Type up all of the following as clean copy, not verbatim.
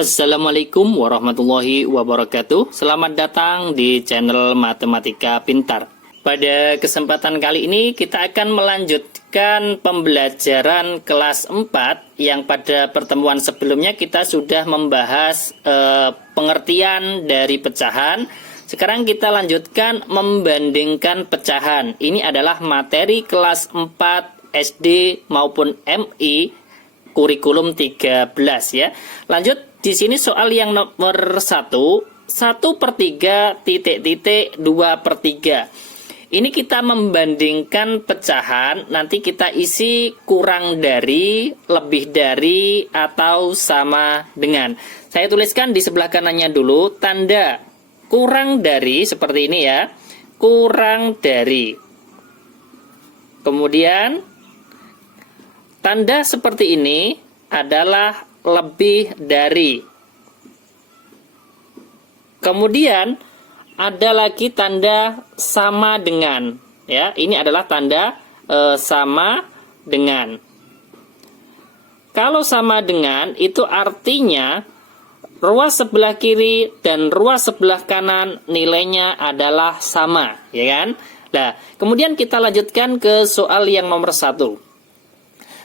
Assalamualaikum warahmatullahi wabarakatuh. Selamat datang di channel Matematika Pintar. Pada kesempatan kali ini kita akan melanjutkan pembelajaran kelas 4 yang pada pertemuan sebelumnya kita sudah membahas pengertian dari pecahan. Sekarang kita lanjutkan membandingkan pecahan. Ini adalah materi kelas 4 SD maupun MI kurikulum 13 ya. Lanjut. Di sini soal yang nomor 1, 1/3 titik-titik 2/3. Ini kita membandingkan pecahan, nanti kita isi kurang dari, lebih dari, atau sama dengan. Saya tuliskan di sebelah kanannya dulu, tanda kurang dari, seperti ini ya. Kurang dari. Kemudian, tanda seperti ini adalah lebih dari. Kemudian ada lagi tanda sama dengan ya. Ini adalah tanda sama dengan. Kalau sama dengan itu artinya ruas sebelah kiri dan ruas sebelah kanan nilainya adalah sama, ya kan? Nah, kemudian kita lanjutkan ke soal yang nomor 1.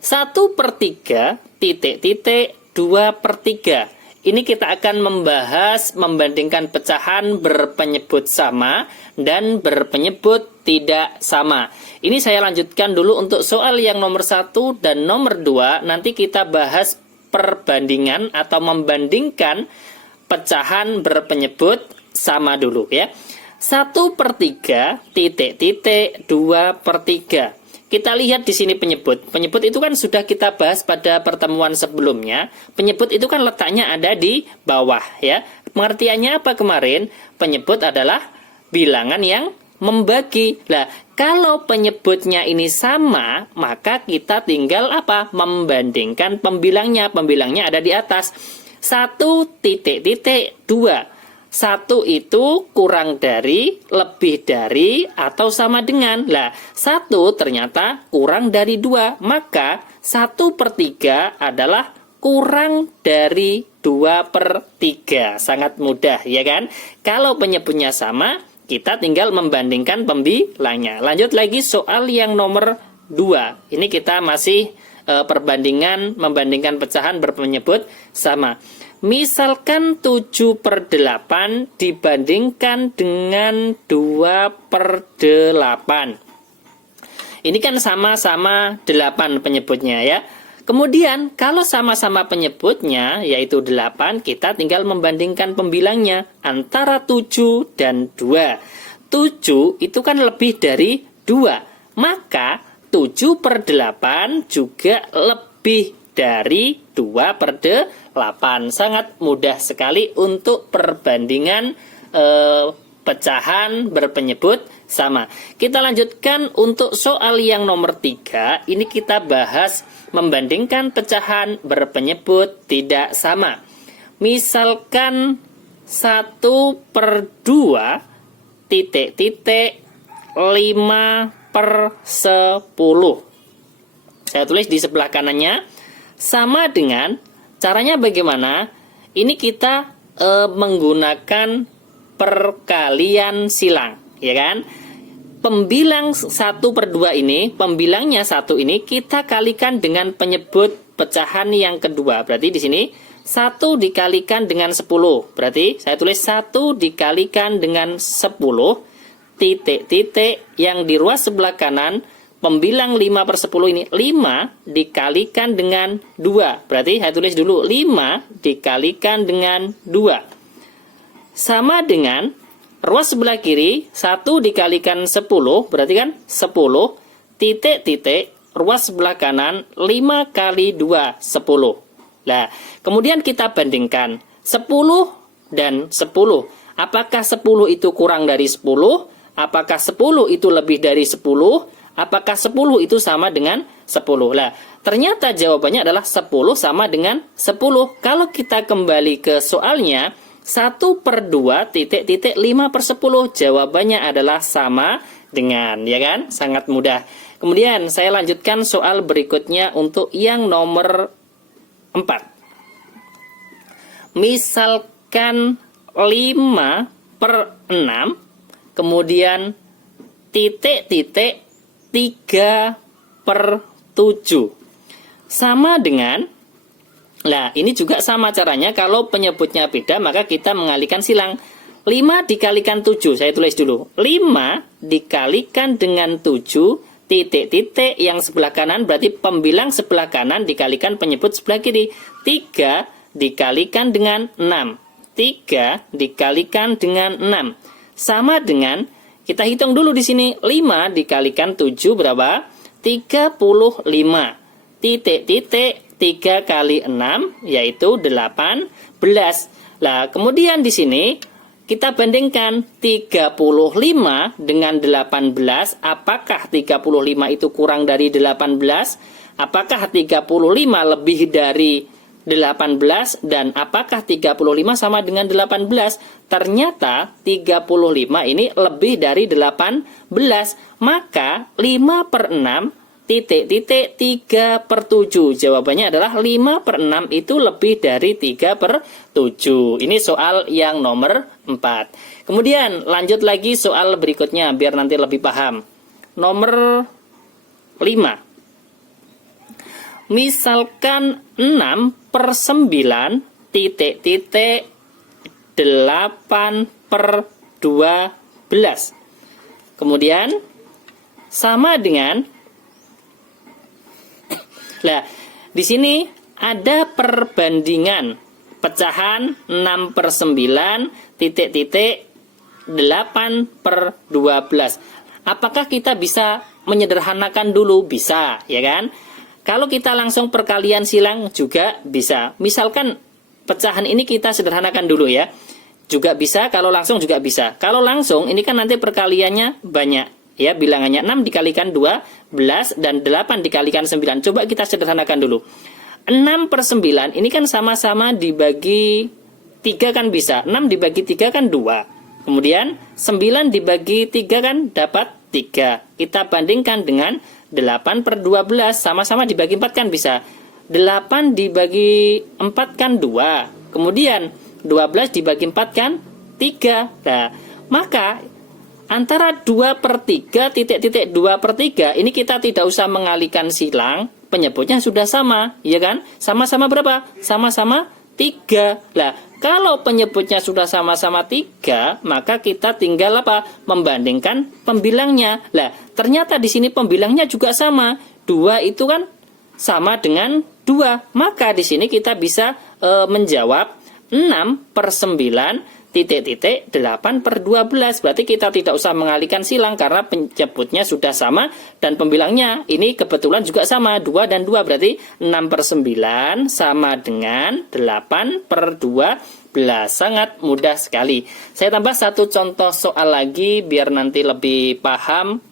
1/3 titik-titik 2/3. Ini kita akan membahas membandingkan pecahan berpenyebut sama dan berpenyebut tidak sama. Ini saya lanjutkan dulu untuk soal yang nomor 1 dan nomor 2. Nanti kita bahas perbandingan atau membandingkan pecahan berpenyebut sama dulu ya. 1/3 titik-titik 2/3. Kita lihat di sini penyebut. Penyebut itu kan sudah kita bahas pada pertemuan sebelumnya. Penyebut itu kan letaknya ada di bawah ya. Pengertiannya apa kemarin? Penyebut adalah bilangan yang membagi. Nah, kalau penyebutnya ini sama, maka kita tinggal apa? Membandingkan pembilangnya. Pembilangnya ada di atas. 1/2. 1 itu kurang dari, lebih dari, atau sama dengan. Lah, 1 ternyata kurang dari 2. Maka 1/3 adalah kurang dari 2/3. Sangat mudah, ya kan? Kalau penyebutnya sama, kita tinggal membandingkan pembilangnya. Lanjut lagi soal yang nomor 2. Ini kita masih perbandingan, membandingkan pecahan berpenyebut sama. Misalkan 7/8 dibandingkan dengan 2/8. Ini kan sama-sama 8 penyebutnya ya. Kemudian kalau sama-sama penyebutnya yaitu 8, kita tinggal membandingkan pembilangnya antara 7 dan 2. 7 itu kan lebih dari 2. Maka 7/8 juga lebih dari 2/8. Sangat mudah sekali untuk perbandingan pecahan berpenyebut sama. Kita lanjutkan untuk soal yang nomor 3. Ini kita bahas membandingkan pecahan berpenyebut tidak sama. Misalkan 1/2 titik-titik 5/10. Saya tulis di sebelah kanannya. Sama dengan, caranya bagaimana? Ini kita menggunakan perkalian silang, ya kan? Pembilang 1/2 ini, pembilangnya 1 ini kita kalikan dengan penyebut pecahan yang kedua. Berarti di sini 1 dikalikan dengan 10. Berarti saya tulis 1 dikalikan dengan 10 titik-titik yang di ruas sebelah kanan. Pembilang 5/10 ini 5 dikalikan dengan 2. Berarti saya tulis dulu 5 dikalikan dengan 2. Sama dengan ruas sebelah kiri 1 dikalikan 10. Berarti kan 10 titik-titik ruas sebelah kanan 5 kali 2 10. Nah, kemudian kita bandingkan 10 dan 10. Apakah 10 itu kurang dari 10? Apakah 10 itu lebih dari 10? Apakah 10 itu sama dengan 10? Nah, ternyata jawabannya adalah 10 sama dengan 10. Kalau kita kembali ke soalnya, 1/2 titik-titik 5/10. Jawabannya adalah sama dengan, ya kan? Sangat mudah. Kemudian saya lanjutkan soal berikutnya untuk yang nomor 4. Misalkan 5/6, kemudian titik-titik 3/7. Sama dengan, nah ini juga sama caranya, kalau penyebutnya beda maka kita mengalihkan silang. 5 dikalikan 7, saya tulis dulu. 5 dikalikan dengan 7, titik-titik yang sebelah kanan, berarti pembilang sebelah kanan dikalikan penyebut sebelah kiri. 3 dikalikan dengan 6. 3 dikalikan dengan 6. Sama dengan, kita hitung dulu di sini. 5 dikalikan 7 berapa? 35. Titik-titik 3 kali 6 yaitu 18. Lah, kemudian di sini kita bandingkan 35 dengan 18. Apakah 35 itu kurang dari 18? Apakah 35 lebih dari 18? Dan apakah 35 sama dengan 18? Ternyata 35 ini lebih dari 18. Maka 5/6 titik-titik 3/7. Jawabannya adalah 5/6 itu lebih dari 3/7. Ini soal yang nomor 4. Kemudian lanjut lagi soal berikutnya biar nanti lebih paham. Nomor 5. Misalkan 6/9 titik-titik 8/12. Kemudian sama dengan, nah, di sini ada perbandingan pecahan 6/9 titik-titik 8/12. Apakah kita bisa menyederhanakan dulu? Bisa, ya kan? Kalau kita langsung perkalian silang juga bisa. Misalkan pecahan ini kita sederhanakan dulu ya. Juga bisa, kalau langsung juga bisa. Kalau langsung ini kan nanti perkaliannya banyak. Ya, bilangannya 6 dikalikan 12 dan 8 dikalikan 9. Coba kita sederhanakan dulu. 6/9 ini kan sama-sama dibagi 3 kan bisa. 6 dibagi 3 kan 2. Kemudian 9 dibagi 3 kan dapat 3. Kita bandingkan dengan 8/12, sama-sama dibagi 4 kan bisa. 8 dibagi 4 kan 2. Kemudian 12 dibagi 4 kan 3. Nah, maka antara 2/3 titik-titik 2/3 ini kita tidak usah mengalihkan silang, penyebutnya sudah sama, ya kan? Sama-sama berapa? Sama-sama 3. Lah, kalau penyebutnya sudah sama-sama 3, maka kita tinggal apa? Membandingkan pembilangnya. Lah, ternyata di sini pembilangnya juga sama. 2 itu kan sama dengan 2. Maka di sini kita bisa menjawab 6/9 titik-titik 8/12. Berarti kita tidak usah mengalihkan silang karena penyebutnya sudah sama dan pembilangnya ini kebetulan juga sama, 2 dan 2. Berarti 6/9 sama dengan 8/12. Sangat mudah sekali. Saya tambah satu contoh soal lagi biar nanti lebih paham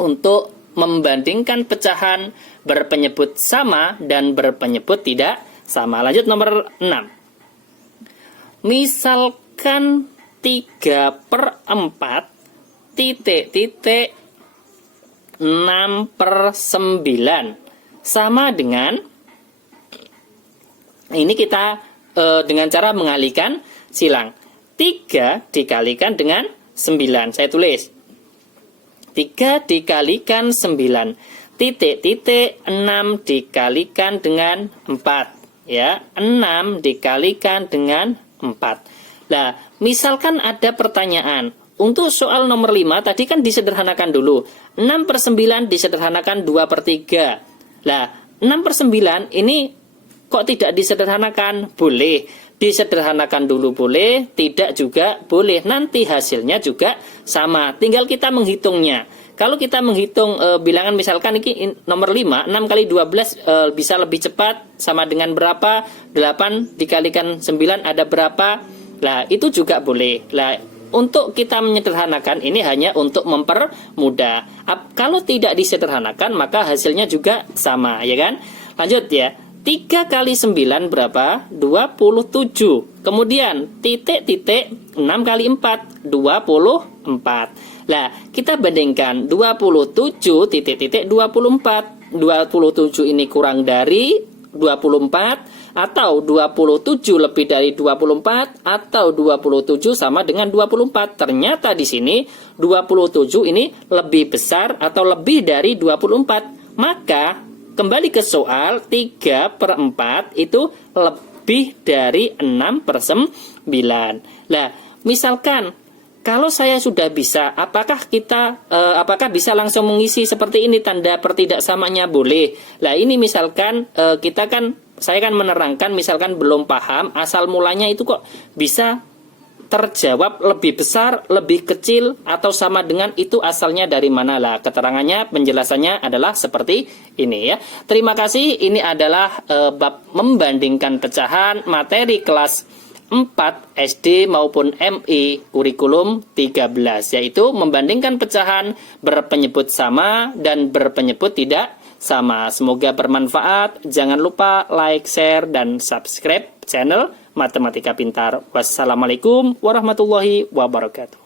untuk membandingkan pecahan berpenyebut sama dan berpenyebut tidak sama. Lanjut nomor 6. Misalkan 3/4 titik-titik 6/9 sama dengan, ini kita dengan cara mengalihkan silang. 3 dikalikan dengan 9. Saya tulis 3 dikalikan 9. Titik-titik 6 dikalikan dengan 4. Ya, 6 dikalikan dengan 4. Nah, misalkan ada pertanyaan. Untuk soal nomor 5 tadi kan disederhanakan dulu. 6/9 disederhanakan 2/3. Nah, 6/9 ini kok tidak disederhanakan? Boleh. Disederhanakan dulu boleh, tidak juga boleh. Nanti hasilnya juga sama. Tinggal kita menghitungnya. Kalau kita menghitung bilangan misalkan ini nomor 5, 6 kali 12 bisa lebih cepat, sama dengan berapa? 8 dikalikan 9 ada berapa? Lah, itu juga boleh. Lah, untuk kita menyederhanakan ini hanya untuk mempermudah. Kalau tidak disederhanakan maka hasilnya juga sama, ya kan? Lanjut ya. 3 kali 9 berapa? 27. Kemudian titik-titik 6 kali 4 24. Nah, kita bandingkan 27 titik-titik 24. 27 ini kurang dari 24, atau 27 lebih dari 24, atau 27 sama dengan 24. Ternyata di sini 27 ini lebih besar atau lebih dari 24. Maka kembali ke soal, 3/4 itu lebih dari 6/9. Nah, misalkan kalau saya sudah bisa, apakah bisa langsung mengisi seperti ini, tanda pertidaksamanya boleh? Nah, ini misalkan saya kan menerangkan, misalkan belum paham asal mulanya itu kok bisa terjawab lebih besar, lebih kecil, atau sama dengan itu asalnya dari mana. Lah, keterangannya, penjelasannya adalah seperti ini ya. Terima kasih. Ini adalah bab membandingkan pecahan materi kelas 4 SD maupun MI kurikulum 13, yaitu membandingkan pecahan berpenyebut sama dan berpenyebut tidak sama. Semoga bermanfaat. Jangan lupa like, share, dan subscribe channel Matematika Pintar. Wassalamualaikum warahmatullahi wabarakatuh.